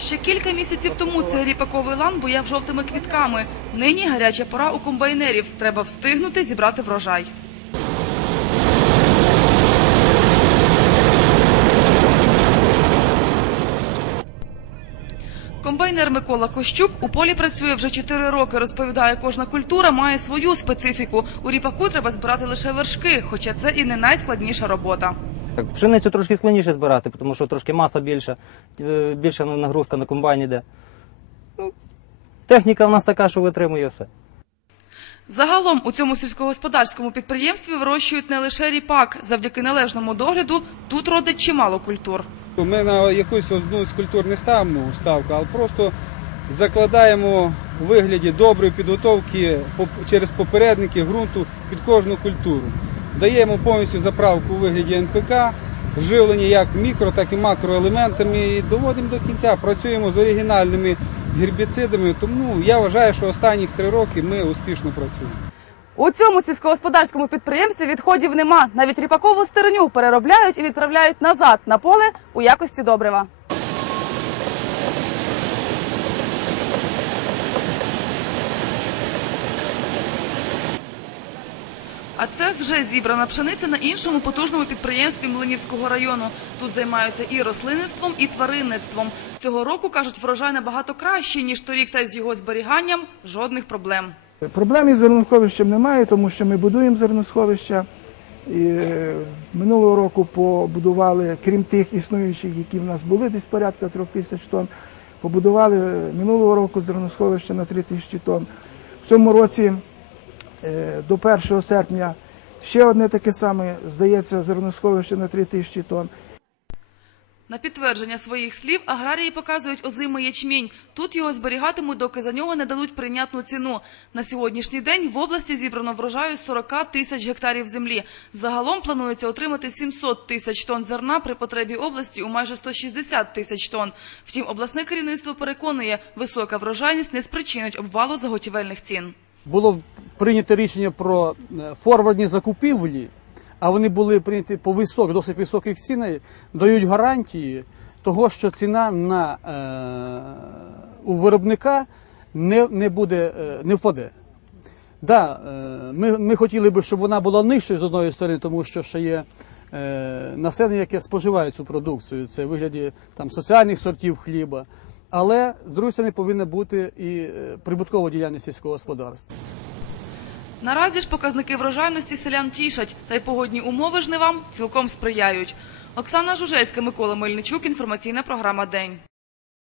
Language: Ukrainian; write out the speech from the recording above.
Ще кілька місяців тому цей ріпаковий лан буяв жовтими квітками. Нині гаряча пора у комбайнерів. Треба встигнути зібрати врожай. Комбайнер Микола Кощук у полі працює вже 4 роки. Розповідає, кожна культура має свою специфіку. У ріпаку треба збирати лише вершки, хоча це і не найскладніша робота. Так, Пшеницю трошки складніше збирати, тому що трошки маса більша, е, більша нагрузка на комбайні йде. Ну, техніка в нас така, що витримує все. Загалом у цьому сільськогосподарському підприємстві вирощують не лише ріпак. Завдяки належному догляду тут родить чимало культур. Ми на якусь одну з культур не ставимо ставку, а просто закладаємо у вигляді доброї підготовки через попередники ґрунту під кожну культуру. Даємо повністю заправку у вигляді НПК, живлення як мікро, так і макроелементами і доводимо до кінця. Працюємо з оригінальними гербіцидами, тому я вважаю, що останніх три роки ми успішно працюємо. У цьому сільськогосподарському підприємстві відходів нема. Навіть ріпакову стерню переробляють і відправляють назад на поле у якості добрива. А це вже зібрана пшениця на іншому потужному підприємстві Млинівського району. Тут займаються і рослинництвом, і тваринництвом. Цього року кажуть, врожай набагато кращий ніж торік, та з його зберіганням жодних проблем. Проблем із зерносховищем немає, тому що ми будуємо зерносховища. І е, минулого року побудували, крім тих існуючих, які в нас були, десь порядка трьох тисяч тонн, побудували е, минулого року зерносховище на 3 тисячі тонн. В цьому році до 1 серпня ще одне таке саме, здається, зерносховище на 3 тисячі тонн. На підтвердження своїх слів аграрії показують озимий ячмінь. Тут його зберігатимуть, доки за нього не дадуть прийнятну ціну. На сьогоднішній день в області зібрано врожаю 40 тисяч гектарів землі. Загалом планується отримати 700 тисяч тонн зерна при потребі області у майже 160 тисяч тонн. Втім, обласне керівництво переконує, висока врожайність не спричинить обвалу заготівельних цін. було прийнято рішення про е, форвардні закупівлі, а вони були прийняті по висок, досить високих цінах, дають гарантії того, що ціна на, е, у виробника не, не, буде, е, не впаде. Да, е, ми, ми хотіли б, щоб вона була нижчою з одної сторони, тому що ще є е, населення, яке споживає цю продукцію. Це в вигляді там, соціальних сортів хліба. Але з другої сторони повинна бути і прибуткова діяльність сільського господарства. Наразі ж показники врожайності селян тішать, та й погодні умови жнивам цілком сприяють. Оксана Жужельська, Микола Мельничук, інформаційна програма День.